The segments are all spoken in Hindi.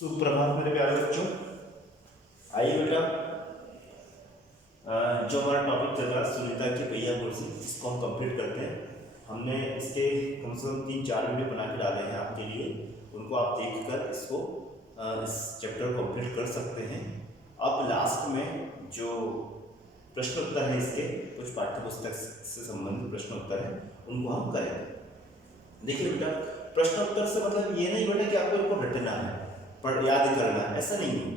सुप्रभात मेरे प्यारे बच्चों। आइए बेटा, जो हमारा टॉपिक चल रहा है सुनीता की पहिया कुर्सी, इसको हम कंप्लीट करते हैं। हमने इसके कम से कम 3-4 वीडियो बना के डाले हैं आपके लिए, उनको आप देखकर इसको इस चैप्टर को कंप्लीट कर सकते हैं। अब लास्ट में जो प्रश्न उत्तर है, इसके कुछ पाठ्य पुस्तक से संबंधित प्रश्न उत्तर है, उनको हम करेंगे। देखिए बेटा, प्रश्न उत्तर से मतलब ये नहीं बेटा कि आपको इनको रटना है, पढ़ याद करना है, ऐसा नहीं है।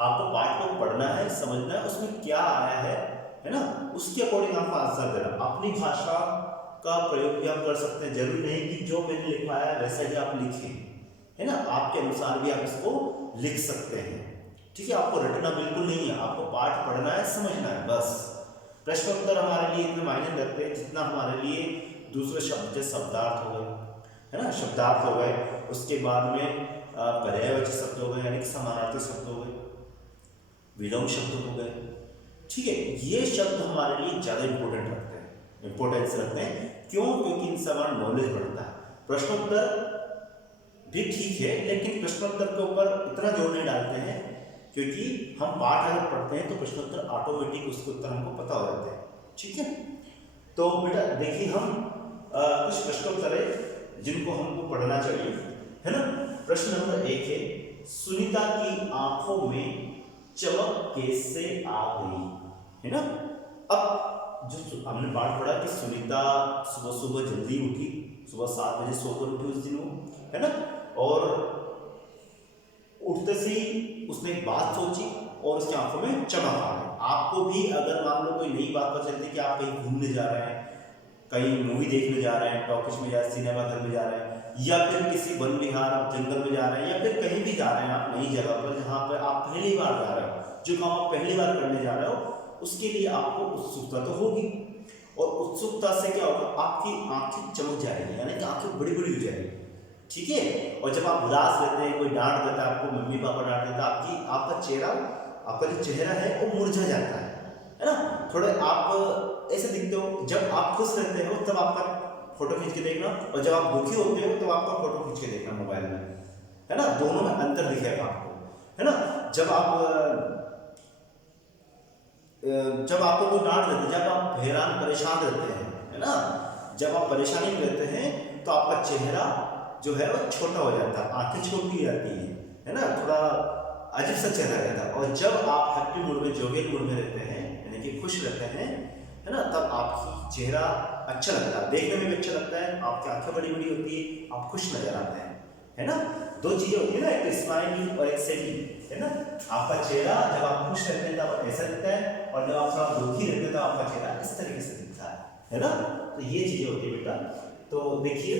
आपको पाठ को पढ़ना है, समझना है उसमें क्या आया है ना, उसके अकॉर्डिंग आपको आंसर देना। अपनी भाषा का प्रयोग भी आप कर सकते हैं, जरूरी नहीं कि जो मैंने लिखवाया है वैसा ही आप लिखें, है ना, आपके अनुसार भी आप इसको लिख सकते हैं। ठीक है, आपको रटना बिल्कुल नहीं है, आपको पाठ पढ़ना है, समझना है, बस। प्रश्न उत्तर हमारे लिए इतने मायने रखते हैं जितना हमारे लिए दूसरे शब्द जैसे शब्दार्थ हो गए, है ना, शब्दार्थ हो गए, उसके बाद में पर्यायवाची शब्द हो गए, यानी समानार्थी शब्द हो गए, विलोम शब्द हो गए। ठीक है, ये शब्द हमारे लिए ज्यादा इंपॉर्टेंट रखते हैं, इंपॉर्टेंस रखते हैं। क्यों? क्योंकि इनसे हमारा नॉलेज बढ़ता है। प्रश्नोत्तर भी ठीक है, लेकिन प्रश्नोत्तर के ऊपर इतना जोर नहीं डालते हैं, क्योंकि हम पाठ अगर पढ़ते हैं तो प्रश्नोत्तर ऑटोमेटिक उसके उत्तर हमको पता हो जाते हैं। ठीक है, तो बेटा देखिए, हम कुछ प्रश्नोत्तर है जिनको हमको पढ़ना चाहिए, है ना। प्रश्न नंबर 1 है, सुनीता की आंखों में चमक कैसे आ गई, है ना। अब जो हमने पाठ पढ़ा कि सुनीता सुबह सुबह जल्दी उठी, सुबह 7 बजे सोकर उठी उस दिन वो, है ना, और उठते से उसने एक बात सोची और उसकी आंखों में चमक आ गई। आपको भी अगर मान लो कोई नई बात पता चलती है कि आप कहीं घूमने जा रहे हैं, कहीं मूवी देखने जा रहे हैं, टॉकीज में जा रहे हैं, सिनेमा घर में जा रहे हैं, या फिर किसी वन विहार आप जंगल में जा रहे हैं, या फिर कहीं भी जा रहे हैं आप नई जगह पर जहाँ पर आप पहली बार जा रहे हो, जो काम आप पहली बार करने जा रहे हो, उसके लिए आपको उत्सुकता तो होगी, और उत्सुकता से क्या होगा, आपकी आंखें चमक जाएगी, यानी कि आंखें बड़ी बड़ी हो जाएगी। ठीक है, और जब आप उदास रहते हैं, कोई डांट देता है आपको, मम्मी पापा डांट देता है, आपका चेहरा, आपका जो चेहरा है वो मुरझा जाता है ना, थोड़े आप ऐसे दिखते हो। जब आप खुश रहते हो तब आपका फोटो खींच के देखना, और जब आप दुखी होते हो तो आपका फोटो खींच के देखना मोबाइल में, है ना, दोनों में अंतर दिखेगा आपको, है ना। जब आपको कोई डांट देते हैं, जब आप हैरान परेशान रहते हैं, है ना, जब आप परेशानी में रहते हैं तो आपका चेहरा जो है वो छोटा हो जाता है, आंखें छोटी जाती है ना, थोड़ा अजीब सा चेहरा रहता है। और जब आप हैप्पी मूड में, जोवियल मूड में रहते हैं, यानी कि खुश रहते हैं, है ना, तब आपकी चेहरा अच्छा लगता है, देखने में भी अच्छा लगता है, आपकी आंखें बड़ी बड़ी होती है, आप खुश नजर आते हैं, है ना। दो चीजें होती है ना, एक स्माइलिंग और एक सेटिंग, है ना। आपका चेहरा जब आप खुश रहते हैं तब ऐसा दिखता है, और जब आप थोड़ा दुखी रहते हैं तो आपका चेहरा इस तरीके से दिखता है ना। तो ये चीजें होती है बेटा। तो देखिए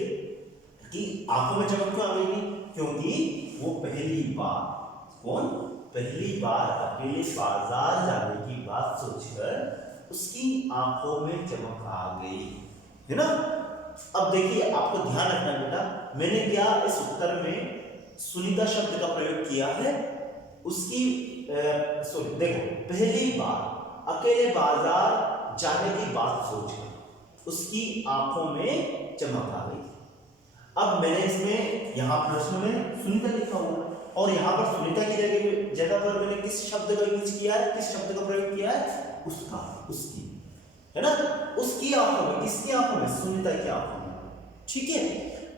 कि आंखों में चमक क्यों आ गई, क्योंकि वो पहली बार, कौन, पहली बार अकेले बाजार जाने की बात सोचकर उसकी आंखों में चमक आ गई, है ना। अब देखिए, आपको ध्यान रखना बेटा, मैंने क्या इस उत्तर में सुनीता शब्द का प्रयोग किया है, उसकी देखो, पहली बार अकेले बाजार जाने की बात सोचकर उसकी आंखों में चमक आ गई। अब मैंने इसमें यहां प्रश्न में सुनीता लिखा हुआ, और यहां पर सुनीता की जगह पर मैंने किस शब्द का यूज किया है, किस शब्द का प्रयोग किया है, उसका, उसकी, है ना, उसकी आंखों में, किसकी आंखों में, सुनीता की आंखों में। ठीक है,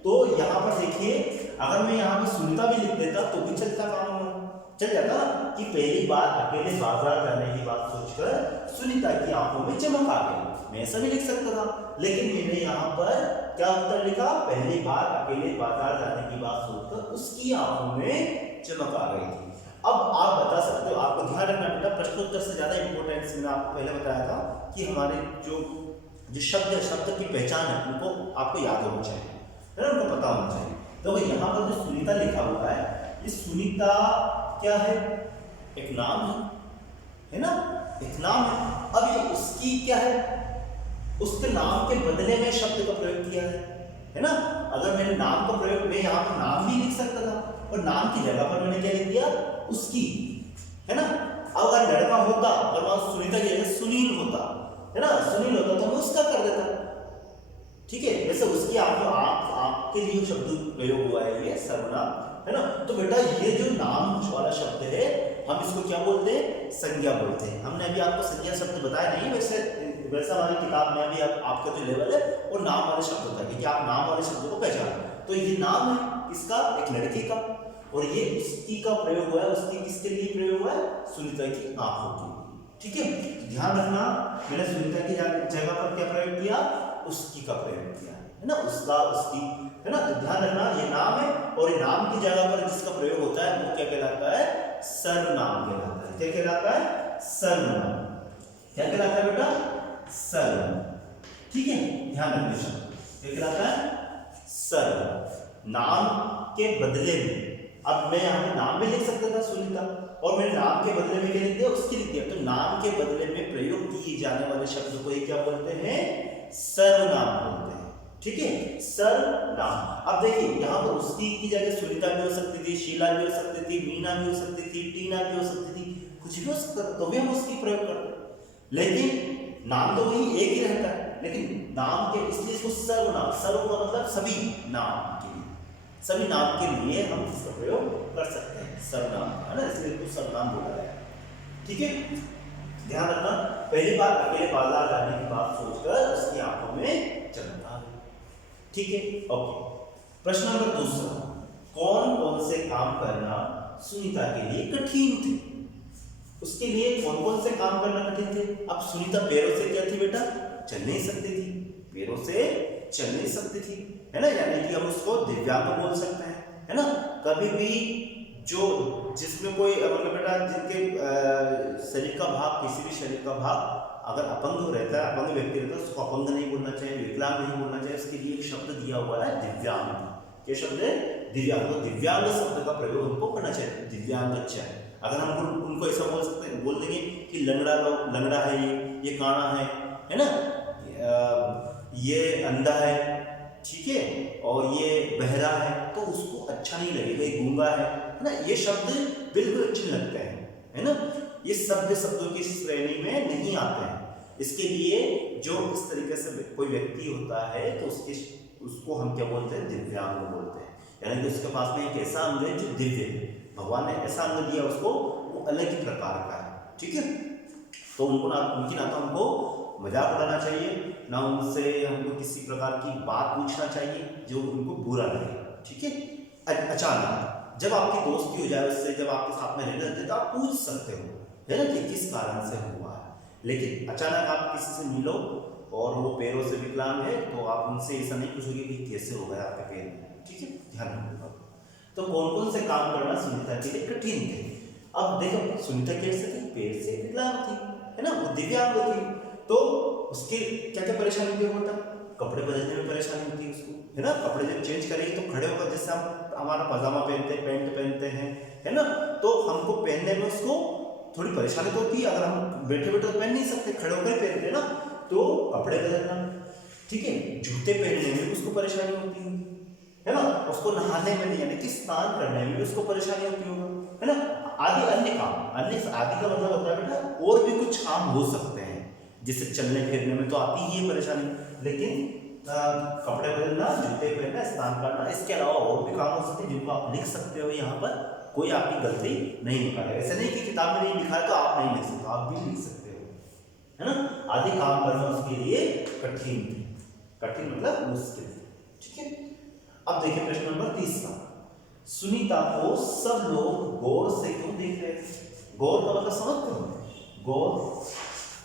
तो यहां पर देखिए, अगर मैं यहां पे सुनीता भी लिख देता तो भी चलता, काम चल जाता कि पहली बार अकेले बाजार जाने की बात सोचकर सुनीता की आंखों में चमक आ गई, मैं ऐसा भी लिख सकता था। लेकिन मैंने यहाँ पर क्या उत्तर लिखा, पहली बार अकेले बाजार जाने की बात सोचकर उसकी आंखों में चमक आ गई थी। अब आप बता सकते हो, आपको ध्यान रखना बेटा, प्रश्नोत्तर से ज्यादा इंपॉर्टेंस मैंने आपको पहले बताया था कि हमारे जो शब्द की पहचान है, उनको आपको याद होना चाहिए, है ना, उनको पता होना चाहिए। तो यहाँ पर जो सुनीता लिखा हुआ है, ये सुनीता क्या है, एक नाम है ना, एक नाम है। अब ये उसकी क्या है, उसके नाम के बदले में शब्द का प्रयोग किया है ना। अगर मैंने नाम का प्रयोग, मैं यहाँ पर नाम भी लिख सकता था, और नाम की जगह पर मैंने क्या लिख दिया, उसकी, है ना। अगर लड़का होता और वहां सुनीता की जगह सुनील होता, है ना, सुनील होता तो मैं उसका कर देता। ठीक है। वैसे उसकी आपके लिए जो शब्द प्रयोग हुआ है ये सर्वनाम, है ना। तो बेटा ये जो नाम वाला शब्द है हम इसको क्या बोलते हैं, संज्ञा बोलते हैं। हमने अभी आपको संज्ञा शब्द बताया नहीं, वैसा हमारी किताब में भी आपका जो लेवल है वो नाम वाले शब्द होता है, क्योंकि आप नाम वाले शब्द को पहचानो। तो ये नाम है किसका, एक लड़की का, और ये उसकी का प्रयोग हुआ है। उसकी किसके लिए प्रयोग हुआ है, सुनीता की आंखों के लिए, ठीक है। ध्यान रखना मैंने सुनीता की जगह पर क्या प्रयोग किया, उसकी का प्रयोग किया, है ना, उसका उसकी, है ना। तो ध्यान रखना ये नाम है, और ये नाम की जगह पर जिसका प्रयोग होता है वो क्या कहलाता है, सर्वनाम कहलाता है। क्या कहलाता है, सर्वनाम। क्या कहलाता है बेटा, सर्वनाम, ठीक है। ध्यान रखना क्या कहलाता है, सर्वनाम। नाम के बदले में, अब मैं यहाँ पे नाम भी लिख सकता था सुनीता, और मैंने नाम के बदले में क्या लिख दिया, उसकी लिख दिया। तो नाम के बदले में प्रयोग किए जाने वाले शब्द को ही क्या बोलते हैं, सर्वनाम बोलते हैं, ठीक है, सर्वनाम। अब देखिए यहाँ पर उसकी की जगह सुनीता भी हो सकती थी, शीला भी हो सकती थी, मीना भी हो सकती थी, टीना भी हो सकती थी, कुछ भी हो सकता था, तो भी हम उसकी प्रयोग करते। लेकिन नाम तो वही एक ही रहता है, लेकिन नाम के इसलिए इसको सर्वनाम, सर्व का मतलब सभी नाम के लिए, सभी नाम के लिए हम इसका प्रयोग कर सकते हैं, सर्वनाम, है ना, इसलिए इसको सर्वनाम बोला गया, ठीक है। ध्यान रखना, पहली बार अकेले बाजार जाने की बात सोचकर उसकी आंखों में चमक आ गई, ठीक है, ओके। प्रश्न नंबर दूसरा, कौन कौन से काम करना सुनीता के लिए कठिन थे, उसके लिए कौन कौन से काम करना कठिन थे। अब सुनीता पैरों से क्या थी बेटा, चल नहीं सकती थी, पैरों से चल नहीं सकती थी, है ना, यानी कि हम उसको दिव्यांग बोल सकते हैं, है ना। कभी भी जो जिसमें कोई मतलब बेटा जिनके शरीर का भाग, किसी भी शरीर का भाग अगर अपंग रहता है, अपंग व्यक्ति रहता है, उसको अपंग नहीं बोलना चाहिए, विकलांग नहीं बोलना चाहिए, उसके लिए एक शब्द दिया हुआ है दिव्यांग। ये शब्द है दिव्यांग, तो दिव्यांग शब्द का प्रयोग हमको करना चाहिए, दिव्यांगच्चा। अगर हम उनको ऐसा बोल सकते हैं, बोल देंगे कि लंगड़ा है, ये काना है ना, ये अंधा है, ठीक है, और ये बहरा है, तो उसको अच्छा नहीं लगेगा, ये गूंगा है ना, ये शब्द बिल्कुल अच्छे लगते हैं, है ना। ये सभ्य शब्दों की श्रेणी में नहीं आते हैं। इसके लिए जो इस तरीके से कोई व्यक्ति होता है तो उसको हम क्या बोलते हैं, दिव्यांग बोलते हैं, यानी कि उसके पास में एक ऐसा अंग है जो दिव्य है, भगवान ने ऐसा अंग दिया उसको, वो अलग ही प्रकार का है, ठीक है। तो उनकी ना तो हमको मजाक उड़ाना चाहिए, ना उनसे हमको किसी प्रकार की बात पूछना चाहिए जो उनको बुरा लगे, ठीक है। अचानक जब आपकी दोस्ती हो जाए उससे, जब आपके साथ में रहने लगे तो आप पूछ सकते हो, है ना, कि किस कारण से हुआ है। लेकिन अचानक आप किसी से मिलो और वो पैरों से विकलांग है, तो आप उनसे ऐसा नहीं पूछोगे कि कैसे हो गया आपके पैर में, ठीक है, ध्यान रखना। तो कौन कौन से काम करना सुनीता के लिए कठिन थे। अब देखो सुनीता कैसे थी, पैर से विकलांग थी, है ना, वो दिव्यांग थी, तो उसके क्या क्या परेशानी होती है बेटा, कपड़े बदलने में परेशानी होती है उसको, है ना। कपड़े जब चेंज करेंगे तो खड़े होकर, जैसे हम हमारा पजामा पहनते हैं, पैंट पहनते हैं, है ना, तो हमको पहनने में उसको थोड़ी परेशानी तो होती है। अगर हम बैठे बैठे तो पहन नहीं सकते, खड़े होकर पहनते हैं ना, तो कपड़े बदलना, ठीक है, जूते पहनने में उसको परेशानी होती है ना, उसको नहाने में, यानी कि स्नान करने में भी उसको परेशानी होती होगा, है ना, आदि अन्य काम। अन्य आदि का मतलब होता है बेटा और भी कुछ काम हो सकते हैं, जैसे चलने फिरने में तो आती ही है परेशानी, लेकिन कपड़े बदलना, जूते पहनना, स्नान करना, इसके अलावा और भी काम हो सकते हैं जिनको आप लिख सकते हो। यहाँ पर कोई आपकी गलती नहीं निकालेगा, ऐसा नहीं कि किताब में नहीं लिखा है तो आप नहीं लिख सकते, आप भी लिख सकते हो, है ना। आदि काम करना उसके लिए कठिन, कठिन मतलब मुश्किल, ठीक है। अब देखिए प्रश्न नंबर तीसरा, सुनीता को सब लोग गौर से क्यों देख रहे थे। गौर का मतलब समझते हो, गौर।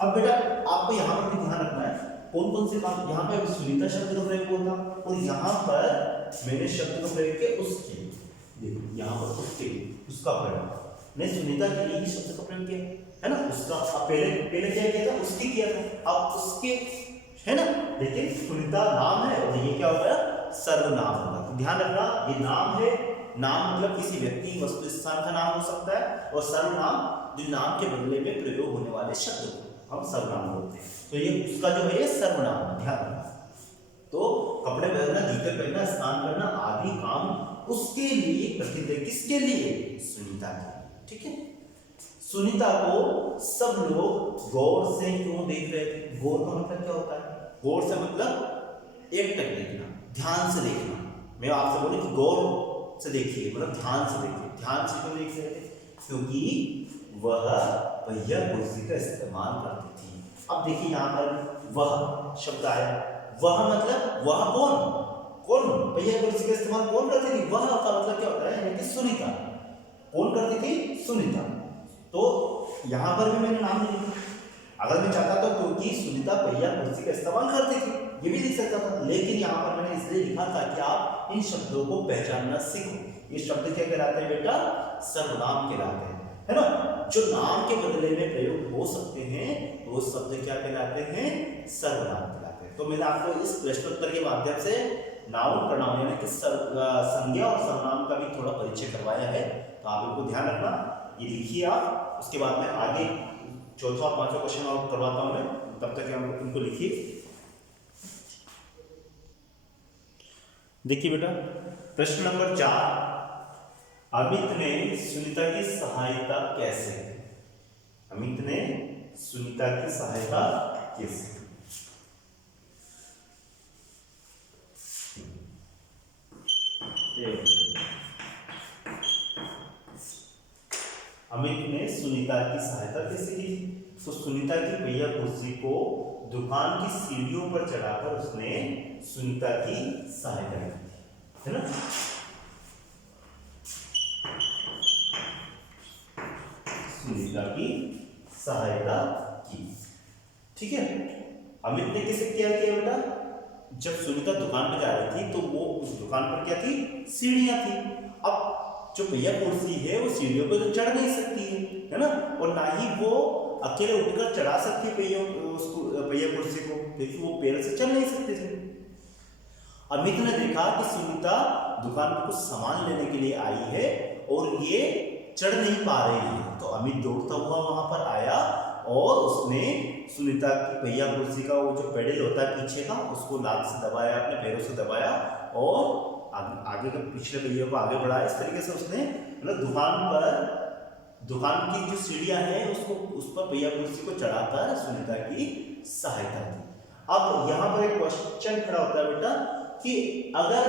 अब बेटा आपको यहाँ पर भी ध्यान रखना है कौन कौन से काम, यहाँ पर सुनीता शब्द का प्रयोग हुआ था, और यहाँ पर मैंने शब्द का प्रयोग किया उसके, देखो यहाँ पर उसके, उसका प्रयोग, मैं सुनीता के लिए ही शब्द का प्रयोग किया, है ना, उसका। अब पहले क्या किया था, उसकी किया था, अब उसके, है ना, लेकिन सुनीता नाम है और ये क्या हो गया, सर्वनाम होगा। तो ध्यान रखना ये नाम है, नाम मतलब किसी व्यक्ति, वस्तु, स्थान का नाम हो सकता है, और सर्वनाम जो नाम के बदले में प्रयोग होने वाले शब्द को हम सर्वनाम बोलते हैं। तो ये उसका जो है ये सर्वनाम, ध्यान रखना। तो कपड़े बदलना, जूते पहनना, स्नान करना आदि काम उसके लिए कठिन थे, किसके लिए, सुनीता के, ठीक है। सुनीता को सब लोग गौर से क्यों देख रहे थे। गौर का मतलब क्या होता है, गौर से मतलब एक टक देखना, ध्यान से देखना। मैं आपसे बोलूं कि गौर से देखिए, मतलब ध्यान से देखिए। ध्यान से क्यों देख सकते? क्योंकि वह पहिया कुर्सी का इस्तेमाल करती थी। अब देखिए यहाँ पर वह शब्द आया, वह मतलब वह कौन? कौन पहिया कुर्सी का इस्तेमाल कौन करती थी? वह का मतलब क्या होता है? यानी कि सुनीता। कौन करती थी? सुनीता। तो यहाँ पर भी मैंने नाम नहीं लिखा। अगर मैं चाहता तो क्योंकि सुनीता पहिया कुर्सी का इस्तेमाल करती थी, ये भी लिख सकता था, लेकिन यहाँ पर मैंने इसलिए लिखा था कि आप इन शब्दों को पहचानना सीखो। ये शब्द क्या कहलाते हैं बेटा? सर्वनाम कहलाते हैं, है ना। जो नाम के बदले में प्रयोग हो सकते हैं वो शब्द क्या कहलाते हैं? सर्वनाम कहलाते हैं। तो मैंने आपको इस प्रश्नोत्तर के माध्यम से नाउन प्रोनाउन यानी कि संज्ञा और सर्वनाम का भी थोड़ा परिचय करवाया है, तो आप इनको ध्यान रखना। ये लिखिए आप, उसके बाद में आगे चौथा और पांचवा क्वेश्चन और करवाता हूं मैं, तब तक हम उनको लिखिए। देखिए बेटा, प्रश्न नंबर 4, अमित ने सुनीता की सहायता कैसे की? अमित ने सुनीता की सहायता कैसे? अमित ने सुनीता की सहायता कैसे की? तो सुनीता की पहिया कुर्सी को दुकान की सीढ़ियों पर चढ़ाकर उसने सुनीता की सहायता की, है ना। सुनीता की सहायता की, ठीक है। अमित ने किसे क्या किया बेटा? जब सुनीता दुकान पर जा रही थी तो वो उस दुकान पर क्या थी? सीढ़ियां थी। अब जो पहिया कुर्सी है वो सीढ़ियों पे तो चढ़ नहीं सकती है ना, और ना ही वो अकेले उठकर चढ़ा सकती है पहिया कुर्सी को, क्योंकि वो पैर से चल नहीं सकते थे। अमित ने देखा कि सुनीता दुकान पर कुछ सामान लेने के लिए आई है और ये चढ़ नहीं पा रही है, तो अमित दौड़ता हुआ वहां पर आया और उसने सुनीता की पहिया कुर्सी का वो जो पेडल होता है पीछे का, उसको लात से दबाया, अपने पैरों से दबाया और आगे के पिछले पहियों को आगे बढ़ाया। इस तरीके से उसने मतलब दुकान की जो सीढ़ियां हैं उसको उस पर पहिया कुर्सी को चढ़ाकर सुनीता की सहायता की। अब यहाँ पर एक क्वेश्चन खड़ा होता है बेटा कि अगर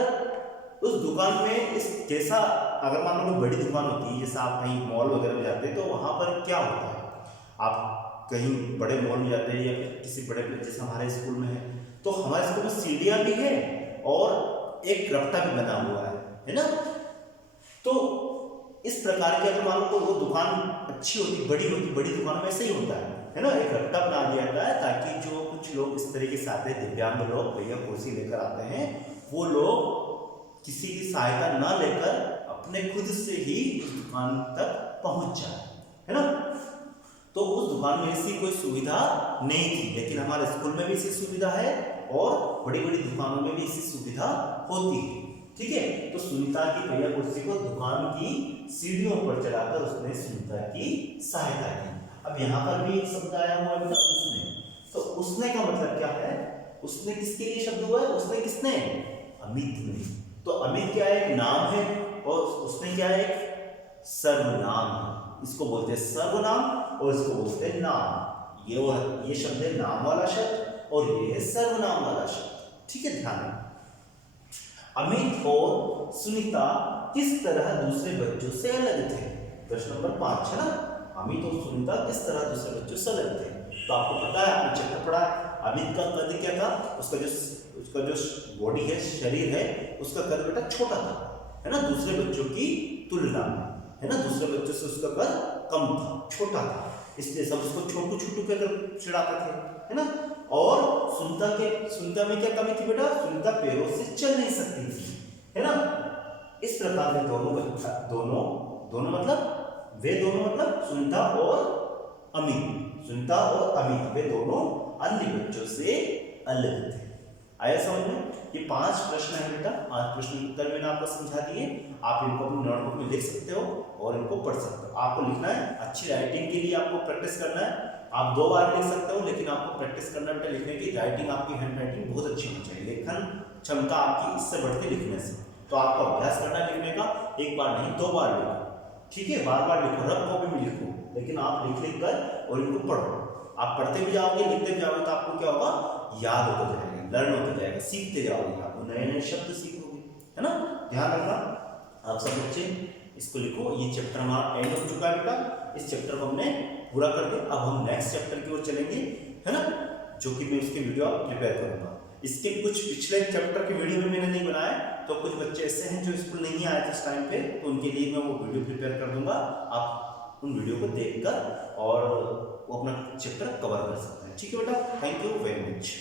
उस दुकान में इस जैसा अगर मान लो कोई बड़ी दुकान होती है, जैसा आप कहीं मॉल वगैरह में जाते हैं तो वहां पर क्या होता है? आप कहीं बड़े मॉल में जाते हैं या फिर किसी बड़े जैसे हमारे स्कूल में है, तो हमारे स्कूल में सीढ़ियां भी है और एक रफ्ता भी बना हुआ है ना। तो इस प्रकार की अगर मान लो तो वो दुकान अच्छी होती, बड़ी होती, बड़ी दुकान में ऐसे ही होता है ना, एक रफ्ता बना दिया जाता है ताकि जो कुछ लोग इस तरीके से आते हैं, दिव्यांग लोग पहिया कुर्सी लेकर आते हैं, वो लोग किसी की सहायता ना लेकर अपने खुद से ही उस दुकान तक पहुंच जाए, है ना। तो उस दुकान में ऐसी कोई सुविधा नहीं थी, लेकिन हमारे स्कूल में भी ऐसी सुविधा है और बड़ी बड़ी दुकानों में भी ऐसी सुविधा होती है, ठीक है। तो सुनीता की पहिया कुर्सी को दुकान की सीढ़ियों पर चढ़ाकर उसने सुनीता की सहायता की। अब यहाँ पर भी एक शब्द आया हुआ है उसने, तो उसने का मतलब क्या है? उसने किसके लिए शब्द हुआ है? उसने किसने? अमित ने। तो अमित क्या है? एक नाम है और उसने क्या है? एक सर्वनाम है। इसको बोलते हैं सर्वनाम और इसको बोलते हैं नाम। ये शब्द है नाम वाला शब्द और ये है सर्वनाम वाला शब्द, ठीक है। ध्यान रखना। अमित और सुनीता किस तरह दूसरे बच्चों से अलग थे? प्रश्न नंबर 5 है ना। अमित और सुनीता किस तरह दूसरे बच्चों से अलग थे? तो आपको पता है, आपने चैप्टर पढ़ा है, अमित का कद क्या था? उसका जो बॉडी है, शरीर है, उसका कद बेटा छोटा था, है ना, दूसरे बच्चों की तुलना में, है ना। दूसरे बच्चों से उसका कद कम था, छोटा था, इसलिए सब उसको छोटू छोटू कहकर चिढ़ाते थे, है ना। और सुनीता में क्या कमी थी बेटा? सुनीता पैरों से चल नहीं सकती थी, है ना। इस प्रकार के दोनों मतलब सुनीता और अमित वे दोनों अन्य बच्चों से अलग थे। आया समझ में? ये 5 प्रश्न है बेटा, 5 प्रश्न उत्तर मैंने आपको समझा दिए। आप इनको अपनी नोटबुक में लिख सकते हो और इनको पढ़ सकते हो। आपको लिखना है, अच्छी राइटिंग के लिए आपको प्रैक्टिस करना है। आप 2 बार लिख सकते हो, लेकिन आपको प्रैक्टिस करना बेटा लिखने की। राइटिंग आपकी हैंड राइटिंग बहुत अच्छी होनी चाहिए, लेखन क्षमता आपकी इससे बढ़ती लिखने से। तो आपको अभ्यास करना है लिखने का, 1 बार नहीं 2 बार लिखो, ठीक है। बार लिखो, रफ कॉपी में लिखो, लेकिन आप लिख कर और इनको पढ़ो। आप पढ़ते भी जाओगे, लिखते भी जाओगे, तो आपको क्या होगा? याद होता जाएगा। लर्न होता जाएगा, सीखते जाओगे, आप नए नए शब्द सीखोगे, है ना। ध्यान रखना आप सब बच्चे, इसको लिखो। ये चैप्टर हमारा एंड हो चुका है बेटा, इस चैप्टर को हमने पूरा कर दिया। अब हम नेक्स्ट चैप्टर की ओर चलेंगे, है ना, जो कि मैं उसकी वीडियो प्रिपेयर करूंगा। इसके कुछ पिछले चैप्टर की वीडियो भी मैंने नहीं बनाया, तो कुछ बच्चे ऐसे हैं जो स्कूल नहीं आए थे इस टाइम पे, तो उनके लिए मैं वो वीडियो प्रिपेयर कर दूंगा। आप उन वीडियो को देखकर और वो अपना चैप्टर कवर कर सकते हैं। ठीक है बेटा, थैंक यू वेरी मच।